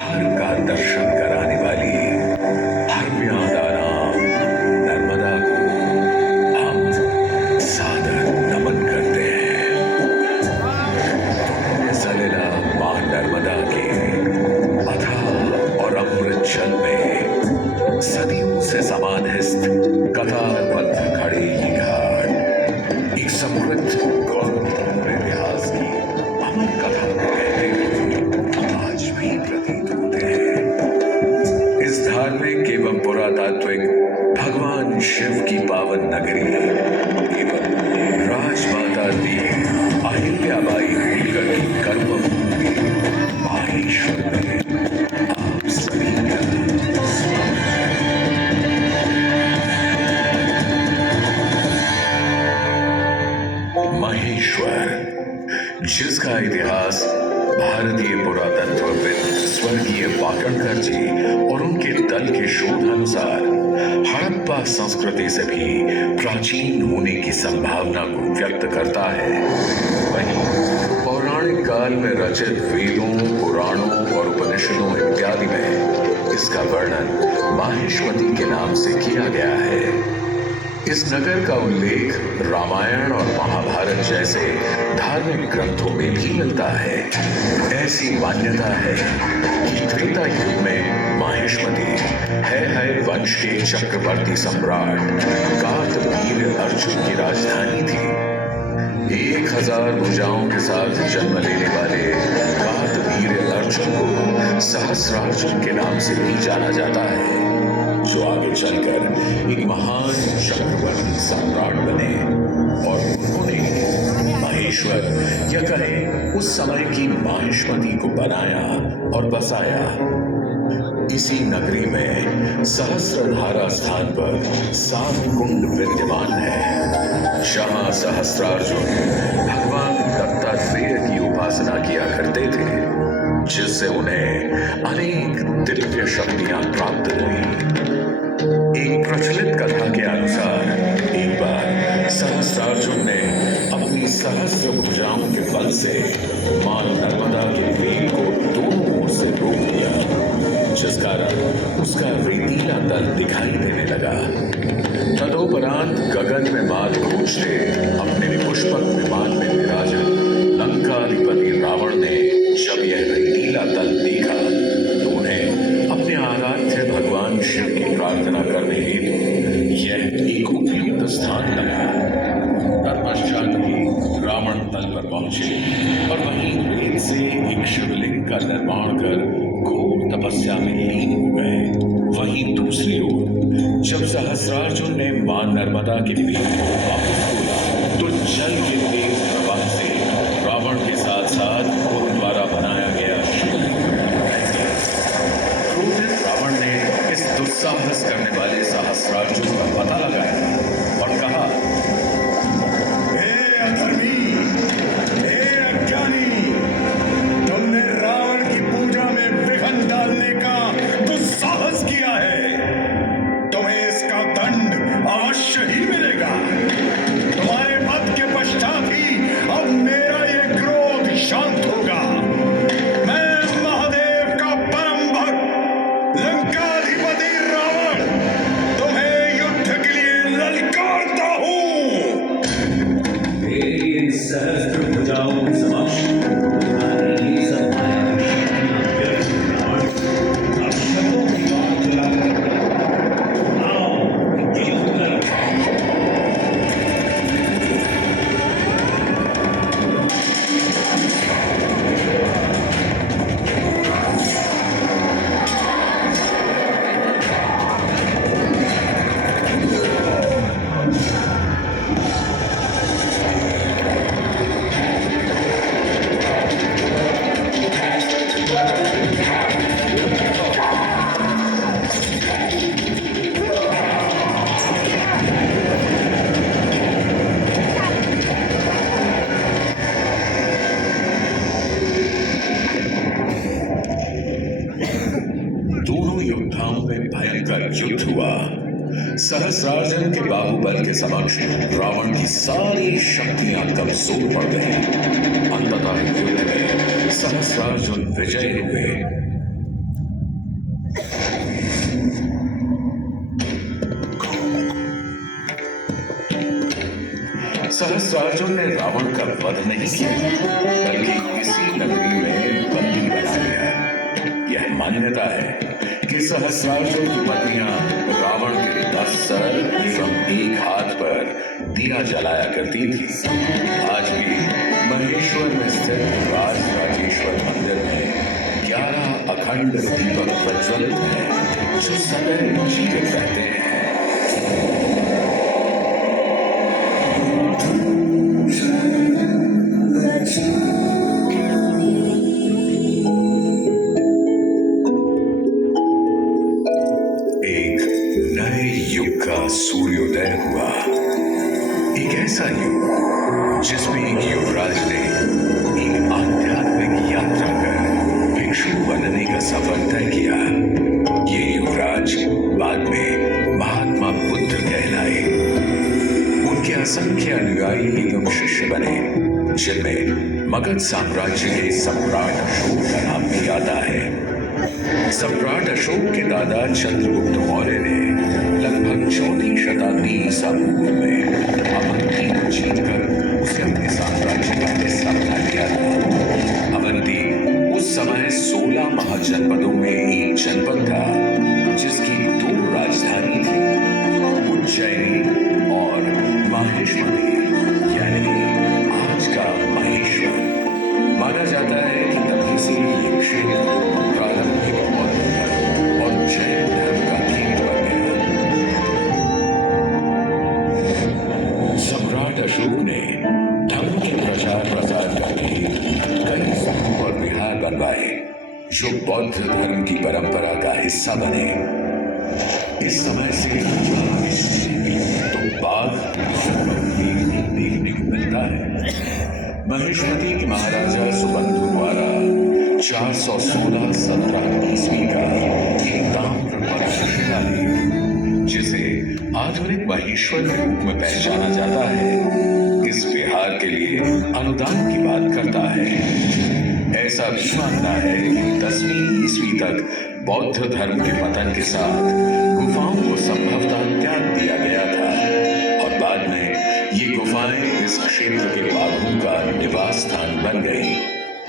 हर का दर्शन कराने वाली हर प्यादा नाम नर्मदा को हम सादर नमन करते हैं। सलिला मां नर्मदा के अथाह और अमृत जल में सदियों से समाधिस्थ कतारबद्ध खड़े ये घाट एक समृद्ध गौरवपूर्ण इतिहास की अमर कथा को कहते हुए आज भी प्रतीत होते हैं। इस धार्मिक एवं पुरातात्विक भगवान शिव की पावन नगरी एवं राजमाता दी अहिल्याबाई होलकर की कर्मभूमि माहेश्वर में आप सभी का महेश्वर, जिसका इतिहास भारतीय पुरातत्वविद स्वर्गीय वाकणकर जी और उनके दल के शोध अनुसार हड़प्पा संस्कृति से भी प्राचीन होने की संभावना को व्यक्त करता है। वहीं पौराणिक काल में रचित वेदों, पुराणों और उपनिषदों इत्यादि में इसका वर्णन माहेश्वती के नाम से किया गया है। इस नगर का उल्लेख रामायण और महाभारत जैसे धार्मिक ग्रंथों में भी मिलता है। ऐसी मान्यता है कि त्रेता युग में माहेश्वती है वंश के चक्रवर्ती सम्राट कार्तवीर्य अर्जुन की राजधानी थी। 1000 भुजाओं के साथ जन्म लेने वाले कार्तवीर्य अर्जुन को सहस्रार्जुन के नाम से भी जाना जाता है, जो आगे चलकर एक महान चक्रवर्ती सम्राट बने और उन्होंने महेश्वर या कहें उस समय की माहेश्वती को बनाया और बसाया। इसी नगरी में सहस्रधारा स्थान पर 7 कुंड विद्यमान है, जहां सहस्रार्जुन भगवान दत्तात्रेय की उपासना किया करते थे, जिससे उन्हें अनेक दिव्य शक्तियां प्राप्त हुई। एक प्रचलित कथा के अनुसार एक बार सहस्रार्जुन ने अपनी सहस्र भुजाओं के बल से मां नर्मदा के वेग को दोनों ओर से रोक दिया, जिस कारण उसका रेतीला तल दिखाई देने लगा। तदोपरांत गगन में माल गूंजते अपने पुष्पक विमान में विराजन लंकाधिपति रावण ने जब यह रेतीला तल देखा तो उन्हें अपने आराध्य भगवान शिव की प्रार्थना करने हेतु यह एक उपयुक्त स्थान लगा। तत्पश्चात भी रावण तल पर पहुंचे और वहीं रेत से एक शिवलिंग का निर्माण कर घोर तपस्या में लीन हो गए। वहीं दूसरी ओर जब सहस्रार्जुन ने मां नर्मदा के वेग को वापस खोला तो जल के तेज प्रवाह से रावण के साथ साथ उन द्वारा बनाया गया शिवलिंग क्रोधित रावण ने इस दुस्साहस करने वाले सहस्रार्जुन का पता लगाया और कहा, हे अधर्मी, हे अज्ञानी, तुमने रावण की पूजा में विघ्न डालने का दुस्साहस किया है। तुम्हें इसका दंड अवश्य ही मिलेगा। तुम्हारे वध के पश्चात ही अब मेरा ये क्रोध शांत होगा। मैं महादेव का परम भक्त लंकाधिपति रावण तुम्हें युद्ध के लिए ललकारता हूँ। तेरी इन सहस्त्र भुजाओं के समक्ष तुम्हारी ये सब मायावी शक्तियां व्यर्थ रावण, अब शब्दों की बात चलाकर आओ युद्ध करो। दोनों योद्धाओं में भयंकर युद्ध हुआ। सहस्रार्जुन के बाहुबल के समक्ष रावण की सारी शक्तियां कमजोर पड़ गईं। अंततः युद्ध में सहस्रार्जुन विजयी हुए। सहस्रार्जुन ने रावण का वध नहीं किया, बल्कि इसी नगरी में बंदी बना लिया। यह मान्यता है कि सहस्रार्जुन की पत्नियां रावण के 10 सर एवं एक हाथ पर दिया जलाया करती थी। आज भी महेश्वर में स्थित राज राजेश्वर मंदिर में 11 अखंड दीपक प्रज्वलित हैं, जो सदैव जीवित रहते हैं। एक नए युग का सूर्योदय हुआ, एक ऐसा युग जिसमें एक युवराज ने एक आध्यात्मिक यात्रा कर भिक्षु बनने का सफर तय किया। ये युवराज बाद में महात्मा बुद्ध कहलाए। उनके असंख्य अनुयायी एवं शिष्य बने, जिनमें मगध साम्राज्य के सम्राट अशोक का नाम भी आता है। सम्राट अशोक के दादा चंद्रगुप्त मौर्य ने लगभग 4वीं शताब्दी ईसा पूर्व में अवंती को जीतकर उसे अपने साम्राज्य का हिस्सा बना लिया था। अवंती उस समय 16 महाजनपदों में एक जनपद था, जिसकी 2 राजधानी थी, उज्जैनी और माहेश्वरी, यानी आज का महेश्वर। माना जाता है कि तभी से ये क्षेत्र प्रारंभिक बौद्ध धर्म और जैन धर्म का केंद्र बन गया। सम्राट अशोक ने धर्म के प्रचार प्रसार करने कई स्तूप और विहार बनवाए, जो बौद्ध धर्म की परंपरा का हिस्सा बने। इस समय से तो बाघ देखने को मिलता है। महेश्वरी के महाराजा सुबंधु द्वारा 416-17 ईस्वी का एक ताम्रपत्र शिलालेख, जिसे आधुनिक महेश्वर के रूप में पहचाना जाता है, इस विहार के लिए अनुदान की बात करता है। ऐसा भी मानना है कि 10वीं ईस्वी तक बौद्ध धर्म के पतन के साथ गुफाओं को संभवतः त्याग दिया गया था और बाद में ये गुफाएं इस क्षेत्र के बाघों का निवास स्थान बन गई,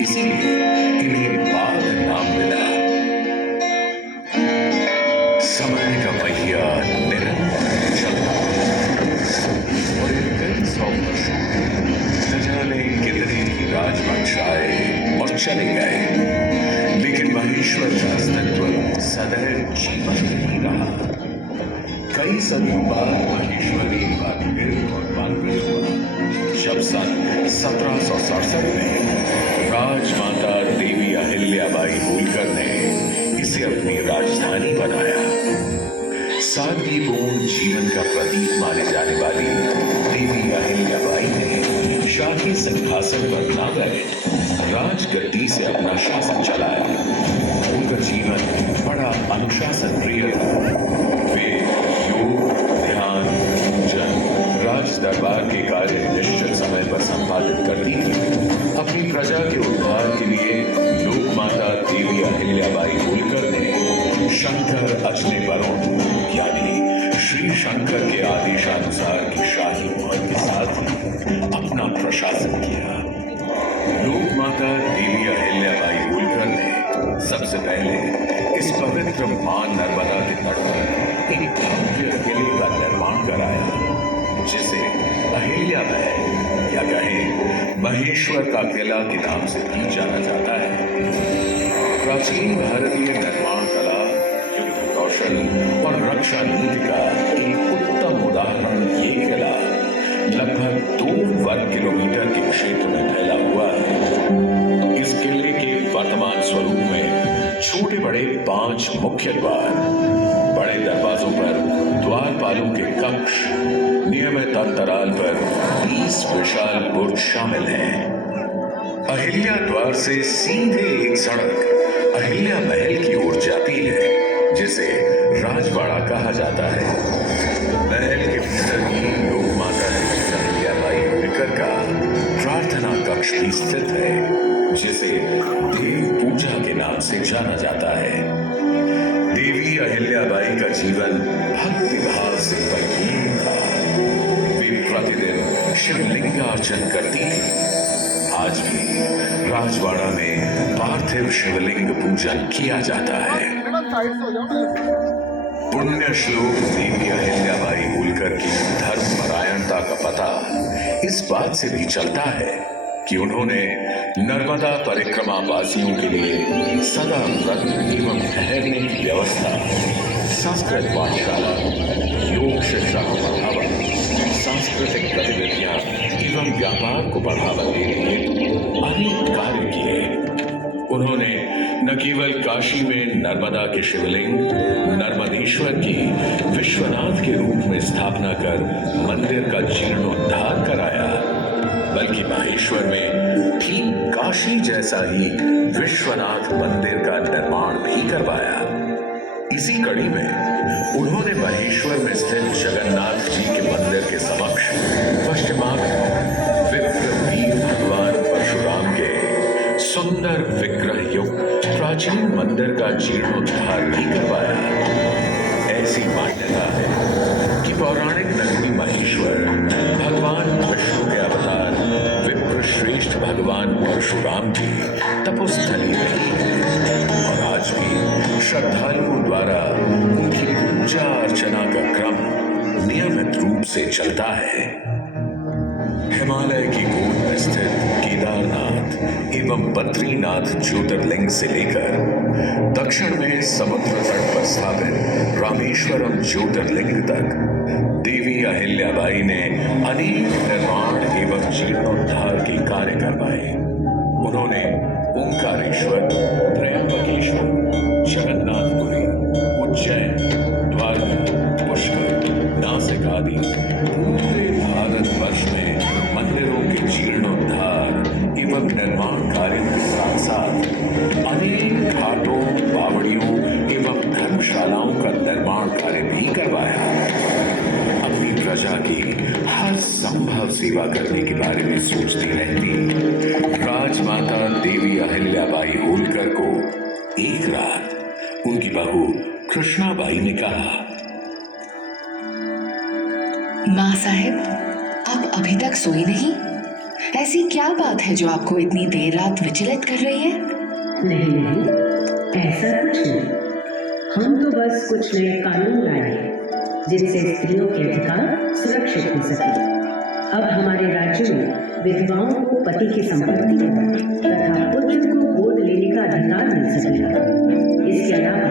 इसीलिए इन्हें बाघ नाम मिला। समय का पहिया निरंतर चलता और कई 100 वर्षों न जाने कितने ही राजवंश आए और चले गए, लेकिन महेश्वर का अस्तित्व सदैव जीवित ही रहा। कई सदियों बाद महेश्वर एक बार फिर रूपांतरित हुआ, जब सन 1767 में राजमाता देवी अहिल्याबाई होलकर ने इसे अपनी राजधानी बनाया। सादगीपूर्ण जीवन का प्रतीक माने जाने वाली देवी अहिल्याबाई ने शाही सिंहासन पर ना गए राजगद्दी से अपना शासन चलाया। उनका जीवन बड़ा अनुशासन प्रिय था। वे योग, ध्यान, पूजन, राज दरबार के कार्य निश्चित समय पर संपादित करती थी। अपनी प्रजा के उद्धार के लिए लोक माता देवी अहिल्याबाई होलकर ने शंकर अजने वरुण यानी श्री शंकर के आदेशानुसार की शाही मोहर के साथ ही अपना प्रशासन किया। लोक माता देवी अहिल्याबाई होलकर ने सबसे पहले इस पवित्र मां नर्मदा के तट पर एक भव्य किले का निर्माण कराया, जिसे अहिल्या महल या कहें महेश्वर का किला के नाम से भी जाना जाता है। प्राचीन भारतीय निर्माण कला, युद्ध कौशल और रक्षा नीति का एक उत्तम उदाहरण ये किला लगभग 2 वर्ग किलोमीटर के क्षेत्र में फैला हुआ है। इस किले के वर्तमान स्वरूप में छोटे बड़े 5 मुख्य द्वार, बड़े दरवाजों पर द्वारपालों के कक्ष, नियमित अंतराल पर 20 विशाल बुर्ज शामिल हैं। अहिल्या द्वार से सीधे एक सड़क अहिल्या महल की ओर जाती है, जिसे राजवाड़ा कहा जाता है। महल के भीतर ही लोक माता अहिल्याबाई होलकर का प्रार्थना कक्ष भी स्थित है, जिसे देव पूजा के नाम से जाना जाता है। देवी अहिल्याबाई का जीवन भक्ति भाव से परिपूर्ण था। वे प्रतिदिन शिवलिंगार्चन करती थी। आज भी राजवाड़ा में पार्थिव शिवलिंग पूजन किया जाता है। पुण्य श्लोक देवी अहिल्याबाई होलकर की धर्मपरायणता का पता इस बात से भी चलता है कि उन्होंने नर्मदा परिक्रमा वासियों के लिए सदा व्रत एवं ठहरने की व्यवस्था, संस्कृत पाठशाला, योग शिक्षा को बढ़ावा, सांस्कृतिक गतिविधियां एवं व्यापार को बढ़ावा देने हेतु अनेक कार्य किए। उन्होंने न केवल काशी में नर्मदा के शिवलिंग नर्मदेश्वर की विश्वनाथ के रूप में स्थापना कर मंदिर का जीर्णोद्धार कराया, बल्कि माहेश्वर में ठीक काशी जैसा ही विश्वनाथ मंदिर का निर्माण भी करवाया। इसी कड़ी में उन्होंने महेश्वर में स्थित जगन्नाथ जी के मंदिर के समक्ष पश्चिमार्थ विप्र वीर भगवान परशुराम के सुंदर विग्रह युक्त प्राचीन मंदिर का जीर्णोद्धार भी करवाया। ऐसी मान्यता है कि पौराणिक नगरी महेश्वर भगवान विष्णु के अवतार विप्र श्रेष्ठ भगवान परशुराम की तपोस्थली रही है और आज भी श्रद्धालुओं द्वारा उनकी पूजा अर्चना का क्रम नियमित रूप से चलता है। हिमालय की गोद में स्थित केदारनाथ एवं बद्रीनाथ ज्योतिर्लिंग से लेकर दक्षिण में समुद्र तट पर स्थापित रामेश्वरम ज्योतिर्लिंग तक देवी अहिल्याबाई ने अनेक निर्माण एवं जीर्णोद्धार के कार्य करवाए। उन्होंने ओंकारेश्वर, त्रयंबकेश्वर, जगन्नाथपुरी, उज्जैन, द्वारका, पुष्कर, नासिक आदि पूरे भारतवर्ष में मंदिरों के जीर्णोद्धार एवं निर्माण कार्य के साथ साथ अनेक घाटों, बावड़ियों एवं धर्मशालाओं का निर्माण कार्य भी करवाया। अपनी प्रजा की हर संभव सेवा करने के बारे में सोचती रहती राजमाता देवी अहिल्याबाई होलकर को एक रात उनकी बहू कृष्णाबाई ने कहा, माँ साहेब, आप अभी तक सोई नहीं? ऐसी क्या बात है जो आपको इतनी देर रात विचलित कर रही है? नहीं नहीं, ऐसा कुछ नहीं। हम तो बस कुछ नए कानून लाए हैं जिनसे स्त्रियों के अधिकार सुरक्षित हो सके। अब हमारे राज्य में विधवाओं को पति की संपत्ति तथा पुत्र को गोद लेने का अधिकार मिल सकेगा। इसके अलावा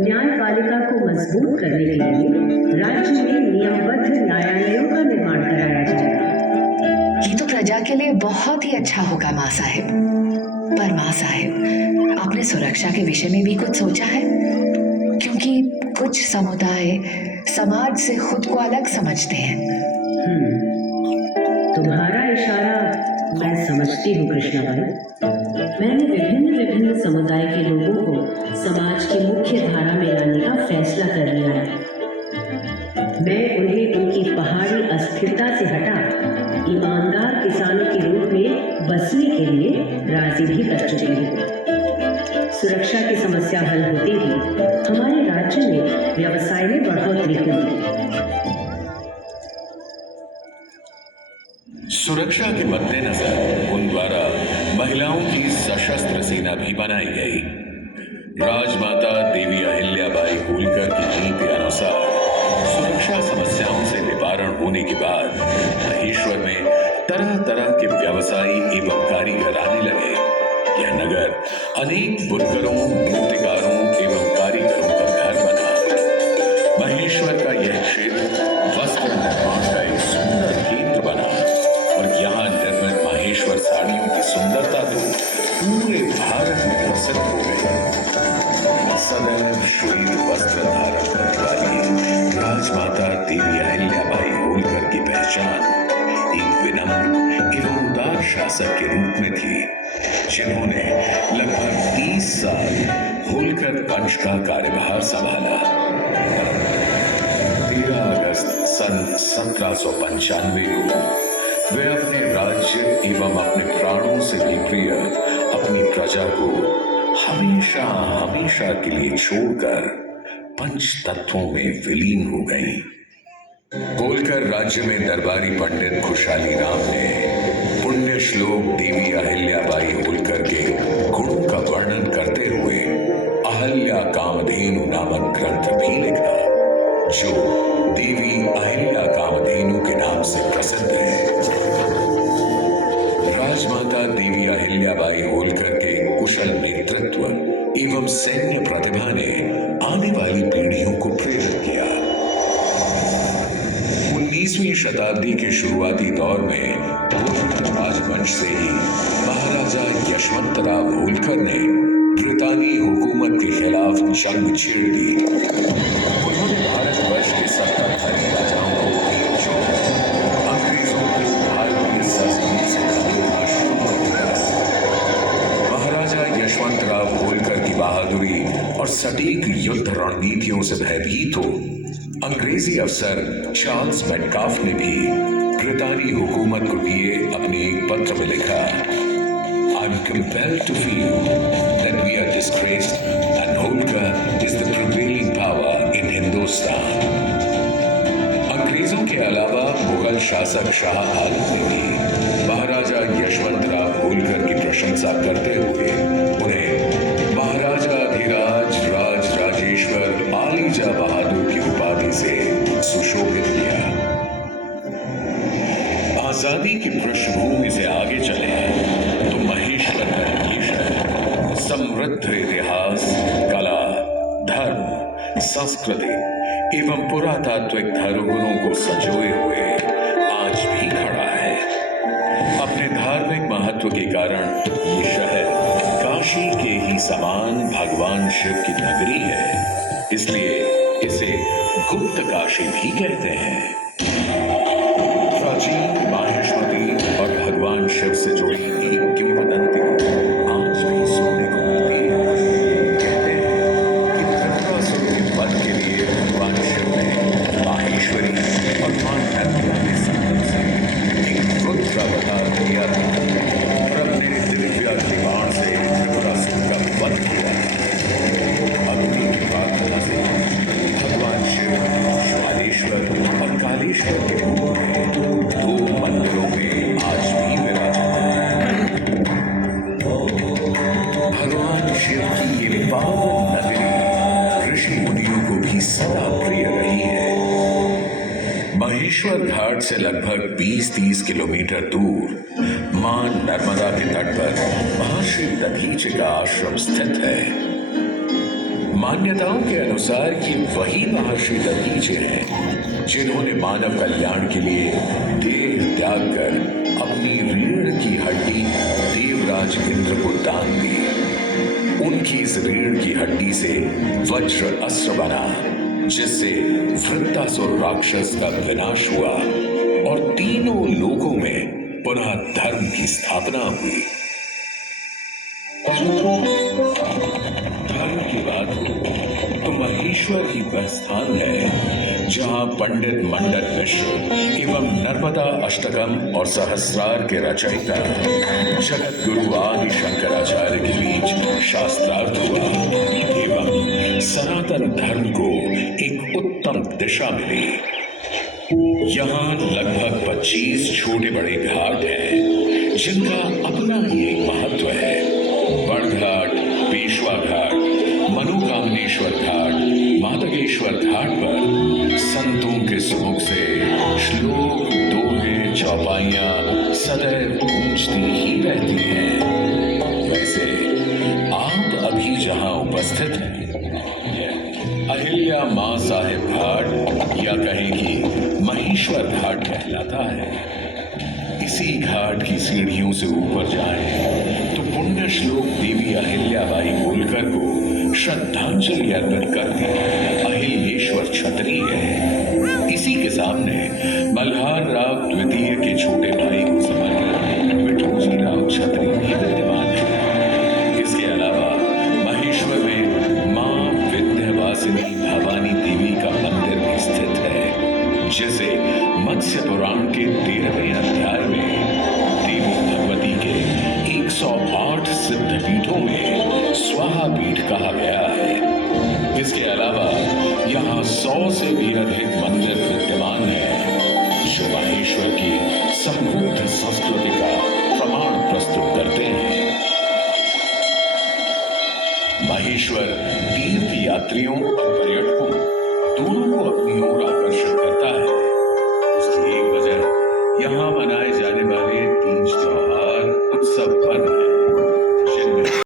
न्यायपालिका को मजबूत करने के लिए राज्य में नियमबद्ध न्यायालयों का निर्माण कराया जाएगा। ये तो प्रजा के लिए बहुत ही अच्छा होगा माँ साहेब। पर माँ साहेब, आपने सुरक्षा के विषय में भी कुछ सोचा है? क्योंकि कुछ समुदाय समाज से खुद को अलग समझते हैं। तुम्हारा इशारा मैं समझती हूँ कृष्णाबाई। मैंने विभिन्न समुदाय के लोगों को समाज की मुख्य धारा में लाने का फैसला कर लिया है। मैं उन्हें उनकी पहाड़ी अस्थिरता से हटा ईमानदार किसानों के रूप में बसने के लिए राजी भी कर चुकी हूँ। सुरक्षा की समस्या हल होते ही हमारे राज्य में व्यवसाय में बढ़ोतरी होगी। सुरक्षा के मद्देनजर उन द्वारा महिलाओं की सशस्त्र सेना भी बनाई गई। राजमाता देवी अहिल्याबाई होलकर की नीति अनुसार सुरक्षा समस्याओं से निवारण होने के बाद महेश्वर में तरह तरह के व्यवसायी एवं कारीगर आने लगे। यह नगर अनेक बुनकरों, मूर्तिकारों एवं कारीगरों का घर बना। महेश्वर का यह क्षेत्र वस्त्र निर्माण का एक सुंदर केंद्र बना और यहाँ निर्मित महेश्वर साड़ियों की सुंदरता तो पूरे भारत में प्रसिद्ध हो गई। सदैव श्वेत वस्त्र धारण करने वाली राजमाता देवी अहिल्याबाई होलकर की पहचान एक विनम्र एवं उदार शासक के रूप में थी, जिन्होंने लगभग 30 साल होलकर वंश का कार्यभार संभाला। 13 अगस्त सन 1795 को वे अपने राज्य एवं अपने प्राणों से भी प्रिय अपनी प्रजा को हमेशा हमेशा के लिए छोड़कर पंच तत्वों में विलीन हो गई। होलकर राज्य में दरबारी पंडित खुशहाली राम ने पुण्य श्लोक देवी अहिल्याबाई होलकर के गुणों का वर्णन करते हुए अहल्या कामधेनु नामक ग्रंथ भी लिखा, जो देवी अहिल्या कामधेनु के नाम से प्रसिद्ध है। राजमाता देवी अहिल्याबाई होलकर के कुशल नेतृत्व एवं सैन्य प्रतिभा ने आने वाली पीढ़ियों को प्रेरित किया। 19वीं शताब्दी के शुरुआती दौर में राजवंश से ही महाराजा यशवंतराव होलकर ने ब्रितानी हुकूमत के खिलाफ जंग छेड़ दी। उन्होंने भारतवर्ष के सत्ताधारी राजाओं को एक छोड़ अंग्रेजों को भारतीय संस्कृति से खदेड़ना शुरू कर दिया। महाराजा यशवंतराव होलकर की बहादुरी और सटीक युद्ध रणनीतियों से भयभीत हो अंग्रेजी अफसर चार्ल्स मेटकाफ ने भी ब्रितानी हुकूमत को दिए अपने एक पत्र में लिखा, I am compelled to feel that we are disgraced and Holkar is the prevailing power in Hindustan. अंग्रेजों के अलावा मुगल शासक शाह आलम ने भी महाराजा यशवंतराव होलकर की प्रशंसा करते हुए उन्हें महाराजाधिराज राज राजेश्वर आलीजा बहादुर की उपाधि से सुशोभित किया। आजादी की पृष्ठभूमि से आगे चले तो महेश्वर का ये शहर समृद्ध इतिहास, कला, धर्म, संस्कृति एवं पुरातात्विक धरोहरों को संजोए हुए आज भी खड़ा है। अपने धार्मिक महत्व के कारण ये शहर काशी के ही समान भगवान शिव की नगरी है, इसलिए इसे गुप्त काशी भी कहते हैं। प्राचीन माहेश्वरी और भगवान शिव से जुड़ी एक किंवदंती आज भी सुनने को मिलती है। कहते हैं कि त्रिपुरासुर के वध के लिए भगवान शिव ने माहेश्वरी और मां नर्मदा के संगम से एक रुद्र अवतार किया था और अपने दिव्य बाण से त्रिपुरासुर का वध किया। अग्नि की प्रार्थना से भगवान शिव ज्वालेश्वर और कालेश्वर के रूप में दो मंदिरों में आज भी विराजित है। भगवान शिव की ये पावन नगरी ऋषि मुनियों को भी सदा प्रिय रही है। महेश्वर घाट से लगभग 20-30 किलोमीटर दूर मां नर्मदा के तट पर महर्षि दधीचि का आश्रम स्थित है। मान्यताओं के अनुसार ये वही महर्षि दधीचि हैं जिन्होंने मानव कल्याण के लिए देह त्याग कर अपनी रीढ़ की हड्डी देवराज इंद्र को दान दी। उनकी इस रीढ़ की हड्डी से वज्र अस्त्र बना, जिससे वृत्तासुर राक्षस का विनाश हुआ और तीनों लोकों में पुनः धर्म की स्थापना हुई। धर्म की बात हो तो महेश्वर ही वह स्थान है जहां पंडित मंडन मिश्र एवं नर्मदा अष्टकम और सहस्रार के रचयिता जगत गुरु आदि शंकराचार्य के बीच शास्त्रार्थ हुआ एवं सनातन धर्म को एक उत्तम दिशा मिली। यहाँ लगभग 25 छोटे बड़े घाट हैं जिनका अपना ही एक महत्व है। बड़घाट, पेशवा घाट, मनोकामनेश्वर घाट, मातंगेश्वर घाट पर संतों के सुमुख से श्लोक, दोहे, चौपाइयां सदैव गूंजती ही रहती हैं। वैसे आप अभी जहां उपस्थित हैं अहिल्या मां साहिब घाट या कहें कि महेश्वर घाट कहलाता है। इसी घाट की सीढ़ियों से ऊपर जाएं तो पुण्य श्लोक देवी अहिल्याबाई होलकर को श्रद्धांजलि अर्पित करती अहिल्येश्वर छतरी है। इसी के सामने मल्हार राव द्वितीय के छोटे भाई को समर्पित विठोजी राव छतरी भी विद्यमान है। इसके अलावा महेश्वर में मां विंध्यवासिनी भवानी देवी का मंदिर भी स्थित है, जिसे मत्स्य पुराण के 13वें अध्याय में देवी भगवती के 108 सिद्ध पीठों में स्वाहा पीठ कहा गया है। इसके अलावा यहाँ 100 से भी अधिक मंदिर विद्यमान हैं जो महेश्वर की समृद्ध संस्कृति का प्रमाण प्रस्तुत करते हैं। महेश्वर तीर्थ यात्रियों और पर्यटकों दोनों को अपनी ओर आकर्षित करता है।